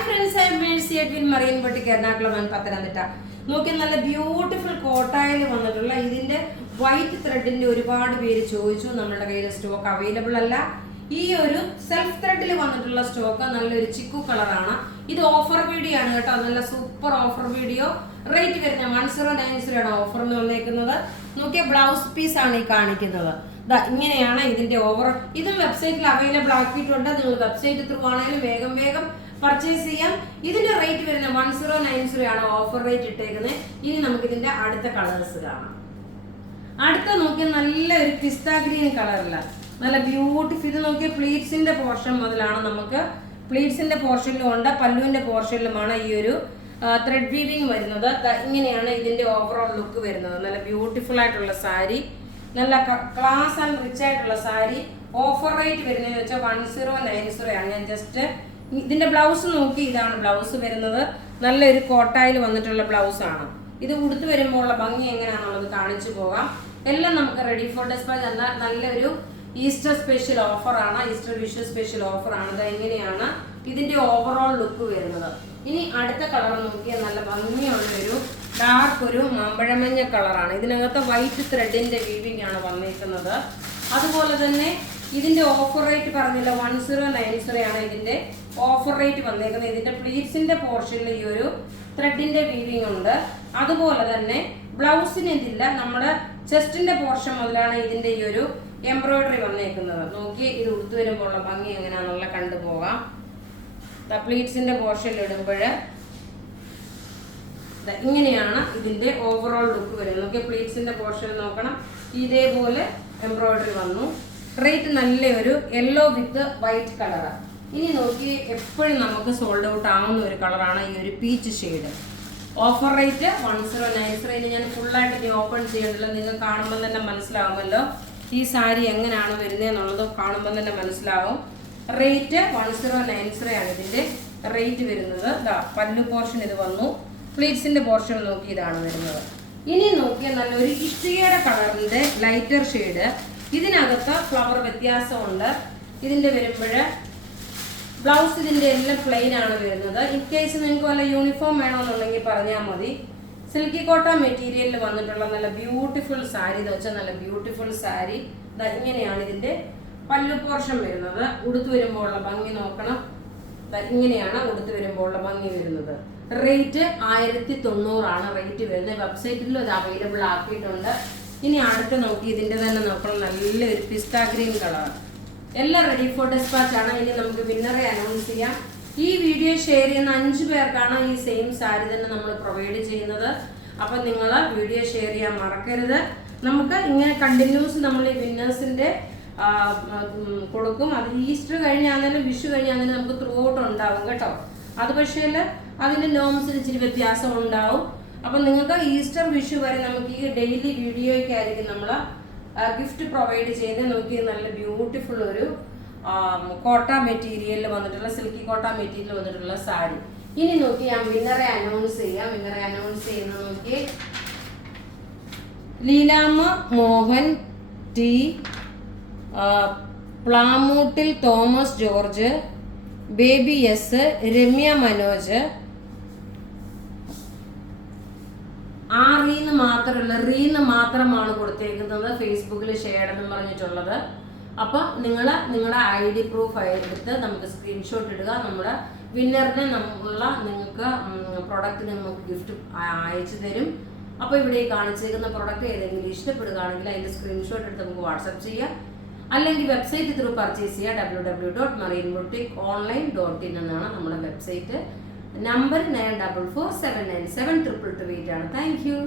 Hi friends, I M Mercy Edwin marine boutique Ernakulam Pathanamthitta. നോക്കി, നല്ല beautiful കോട്ടായിൽ വന്നിട്ടുള്ള ഇതിന്റെ വൈറ്റ് ത്രെഡിന്റെ ഒരുപാട് പേര് ചോദിച്ചു. നമ്മുടെ കയ്യിൽ സ്റ്റോക്ക് അവൈലബിൾ അല്ല. ഈ ഒരു സെൽഫ് ത്രെഡിൽ വന്നിട്ടുള്ള സ്റ്റോക്ക് നല്ലൊരു ചിക്കു കളറാണ്. ഇത് ഓഫർ വീഡിയോ ആണ് കേട്ടോ, നല്ല സൂപ്പർ ഓഫർ വീഡിയോ. റേറ്റ് വരുന്ന 1090 ആണ് ഓഫറിൽ വന്നേക്കുന്നത്. നോക്കിയ ബ്ലൗസ് പീസ് ആണ് ഈ കാണിക്കുന്നത്. ഇങ്ങനെയാണ് ഇതിന്റെ ഓവർ. ഇതും വെബ്സൈറ്റിൽ അവൈലബിൾ ആക്കിയിട്ടുണ്ട്. നിങ്ങൾ വെബ്സൈറ്റ് ത്രൂ ആണെങ്കിലും വേഗം വേഗം പർച്ചേസ് ചെയ്യാം. ഇതിന്റെ റേറ്റ് വരുന്ന 1090 ആണ് ഓഫർ റേറ്റ് ഇട്ടേക്കുന്നത്. ഇനി നമുക്ക് ഇതിന്റെ അടുത്ത കളേഴ്സ് കാണാം. അടുത്ത നോക്കിയ നല്ലൊരു പിസ്ത ഗ്രീൻ കളറില്ല, നല്ല ബ്യൂട്ടിഫുൾ. ഇത് നോക്കിയ പ്ലീറ്റ്സിന്റെ പോർഷൻ മുതലാണ് നമുക്ക് പ്ലീറ്റ്സിന്റെ പോർഷനിലും ഉണ്ട്, പല്ലുവിന്റെ പോർഷനിലുമാണ് ഈ ഒരു ത്രെഡ് വീവിങ് വരുന്നത്. ഇങ്ങനെയാണ് ഇതിന്റെ ഓവറോൾ ലുക്ക് വരുന്നത്. നല്ല ബ്യൂട്ടിഫുൾ ആയിട്ടുള്ള സാരി, നല്ല ക്ലാസ് ആൻഡ് റിച്ച് ആയിട്ടുള്ള സാരി. ഓഫർ റേറ്റ് വരുന്നതെന്ന് വെച്ചാൽ 1090 ആണ്. ഞാൻ ജസ്റ്റ് ഇതിന്റെ ബ്ലൗസ് നോക്കി, ഇതാണ് ബ്ലൗസ് വരുന്നത്. നല്ലൊരു കോട്ടായിൽ വന്നിട്ടുള്ള ബ്ലൗസ് ആണ്. ഇത് ഉടുത്ത് വരുമ്പോൾ ഉള്ള ഭംഗി എങ്ങനെയാണെന്നുള്ളത് കാണിച്ചു പോകാം. എല്ലാം നമുക്ക് റെഡി ഫോർ ഡിസ്പാച്ച് എന്ന നല്ലൊരു ഈസ്റ്റർ സ്പെഷ്യൽ ഓഫർ ആണ്, ഈസ്റ്റർ വിഷു സ്പെഷ്യൽ ഓഫർ ആണ്. ഇത് എങ്ങനെയാണ് ഇതിന്റെ ഓവറോൾ ലുക്ക് വരുന്നത്. ഇനി അടുത്ത കളർ നോക്കിയാൽ നല്ല ഭംഗിയുള്ള ഒരു ഡാർക്ക് ഒരു മാമ്പഴമഞ്ഞ കളറാണ്. ഇതിനകത്ത് വൈറ്റ് ത്രെഡിന്റെ വീവിംഗ് ആണ് വന്നിരിക്കുന്നത്. അതുപോലെ തന്നെ ഇതിന്റെ ഓഫർ റേറ്റ് പറഞ്ഞില്ല, 1090 ആണ് ഇതിന്റെ ഓഫർ റേറ്റ് വന്നേക്കുന്നത്. ഇതിന്റെ പ്ലീറ്റ്സിന്റെ പോർഷനിൽ ഈ ഒരു ത്രെഡിന്റെ വീവിംഗ് ഉണ്ട്. അതുപോലെ തന്നെ ബ്ലൗസിന് ഇതില്ല, നമ്മുടെ ചെസ്റ്റിന്റെ പോർഷൻ മുതലാണ് ഇതിന്റെ ഈ ഒരു എംബ്രോയിഡറി വന്നേക്കുന്നത്. നോക്കി, ഇത് ഉടുത്തു വരുമ്പോൾ ഉള്ള ഭംഗി എങ്ങനെയാണെന്നുള്ള കണ്ടുപോകാം. പ്ലീറ്റ്സിന്റെ പോർഷനിൽ ഇടുമ്പോൾ ഇങ്ങനെയാണ് ഇതിന്റെ ഓവറോൾ ലുക്ക് വരുന്നത്. നോക്കിയ പ്ലീറ്റ്സിന്റെ പോർഷൻ നോക്കണം, ഇതേപോലെ എംബ്രോയിഡറി വന്നു. റേറ്റ് നല്ലൊരു യെല്ലോ വിത്ത് വൈറ്റ് കളറാണ്. ഇനി നോക്കി, എപ്പോഴും നമുക്ക് സോൾഡ് ഔട്ട് ആവുന്ന ഒരു കളറാണ് ഈ ഒരു പീച്ച് ഷെയ്ഡ്. Offer rate 1090. ഞാൻ ഫുള്ളായിട്ട് ഇനി ഓപ്പൺ ചെയ്യണ്ടല്ലോ, നിങ്ങൾ കാണുമ്പോൾ തന്നെ മനസ്സിലാവുമല്ലോ ഈ സാരി എങ്ങനെയാണ് വരുന്നതെന്നുള്ളത്. കാണുമ്പോൾ തന്നെ മനസ്സിലാവും. റേറ്റ് 1090 ആണ് ഇതിന്റെ റേറ്റ് വരുന്നത്. പല്ലു പോർഷൻ ഇത് വന്നു, പ്ലീറ്റ്സിന്റെ പോർഷൻ നോക്കി ഇതാണ് വരുന്നത്. ഇനി നോക്കിയാൽ നല്ലൊരു ഇഷ്ടികയുടെ കളറിന്റെ ലൈറ്റർ ഷെയ്ഡ്. ഇതിനകത്ത് ഫ്ലവർ വ്യത്യാസമുണ്ട്. ഇതിന്റെ വരുമ്പോൾ ബ്ലൗസ് ഇതിന്റെ എല്ലാം പ്ലെയിൻ ആണ് വരുന്നത്. ഇൻ കേസ് നിങ്ങൾക്ക് വല്ല യൂണിഫോം വേണമെന്നുണ്ടെങ്കിൽ പറഞ്ഞാൽ മതി. സിൽക്കി കോട്ട മെറ്റീരിയലിൽ വന്നിട്ടുള്ള നല്ല ബ്യൂട്ടിഫുൾ സാരി. എന്ന് വെച്ചാൽ നല്ല ബ്യൂട്ടിഫുൾ സാരി. ഇങ്ങനെയാണ് ഇതിന്റെ പല്ലു പോർഷൻ വരുന്നത്. ഉടുത്തു വരുമ്പോൾ ഉള്ള ഭംഗി നോക്കണം. ഇങ്ങനെയാണ് ഉടുത്തു വരുമ്പോൾ ഉള്ള ഭംഗി വരുന്നത്. റേറ്റ് 1090 ആണ് റേറ്റ് വരുന്നത്. വെബ്സൈറ്റിലും ഇത് അവൈലബിൾ ആക്കിയിട്ടുണ്ട്. ഇനി അടുത്ത് നോക്കി, ഇതിന്റെ തന്നെ നോക്കണം, നല്ലൊരു പിസ്ത ഗ്രീൻ കളർ. എല്ലാം റെഡി ഫോർ ഡിസ്പാച്ച് ആണ്. ഇനി നമുക്ക് വിന്നറെ അനൗൺസ് ചെയ്യാം. ഈ വീഡിയോ ഷെയർ ചെയ്യുന്ന 5 പേർക്കാണ് ഈ സെയിം സാരി തന്നെ നമ്മൾ പ്രൊവൈഡ് ചെയ്യുന്നത്. അപ്പം നിങ്ങൾ വീഡിയോ ഷെയർ ചെയ്യാൻ മറക്കരുത്. നമുക്ക് ഇങ്ങനെ കണ്ടിന്യൂസ് നമ്മൾ ഈ വിന്നേഴ്സിന്റെ കൊടുക്കും. അത് ഈസ്റ്റർ കഴിഞ്ഞാലും വിഷു കഴിഞ്ഞാലും നമുക്ക് ത്രൂ ഔട്ട് ഉണ്ടാവും കേട്ടോ. അത് പക്ഷേ അതിന്റെ നോംസിന് ഇച്ചിരി വ്യത്യാസം ഉണ്ടാവും. അപ്പം നിങ്ങൾക്ക് ഈസ്റ്റർ വിഷു വരെ നമുക്ക് ഈ ഡെയിലി വീഡിയോയ്ക്കായിരിക്കും നമ്മൾ ഗിഫ്റ്റ് പ്രൊവൈഡ് ചെയ്ത്. നോക്കി, നല്ല ബ്യൂട്ടിഫുൾ ഒരു കോട്ട മെറ്റീരിയലിൽ വന്നിട്ടുള്ള സിൽക്കി കോട്ട മെറ്റീരിയൽ വന്നിട്ടുള്ള സാരി. ഇനി നോക്കി, ഞാൻ വിന്നറെ അനൗൺസ് ചെയ്യാം. വിന്നറെ അനൗൺസ് ചെയ്യുന്നത് നോക്കി, Leelamma Mohan T, Plamoottil Thomas George, Baby S, Ramya Manoj. ആ റീന്ന് മാത്രമല്ല, റീന്ന് മാത്രമാണ് കൊടുത്തേക്കുന്നത് ഫേസ്ബുക്കിൽ ഷെയർ എന്ന് പറഞ്ഞിട്ടുള്ളത്. അപ്പം നിങ്ങളുടെ ID പ്രൂഫ് എടുത്ത് നമുക്ക് സ്ക്രീൻഷോട്ട് ഇടുക. നമ്മുടെ വിന്നറിന് നിങ്ങൾക്ക് പ്രൊഡക്റ്റ് നമുക്ക് ഗിഫ്റ്റ് അയച്ചു തരും. അപ്പോൾ ഇവിടെ കാണിച്ചിരിക്കുന്ന പ്രൊഡക്റ്റ് ഏതെങ്കിലും ഇഷ്ടപ്പെടുകയാണെങ്കിൽ അതിൻ്റെ സ്ക്രീൻഷോട്ട് എടുത്ത് നമുക്ക് വാട്സപ്പ് ചെയ്യാം. അല്ലെങ്കിൽ വെബ്സൈറ്റ് ത്രൂ പർച്ചേസ് ചെയ്യുക. www.marineBoutiqueonline.in എന്നാണ് നമ്മുടെ വെബ്സൈറ്റ്. നമ്പർ 9447972228 ആണ്. Thank you.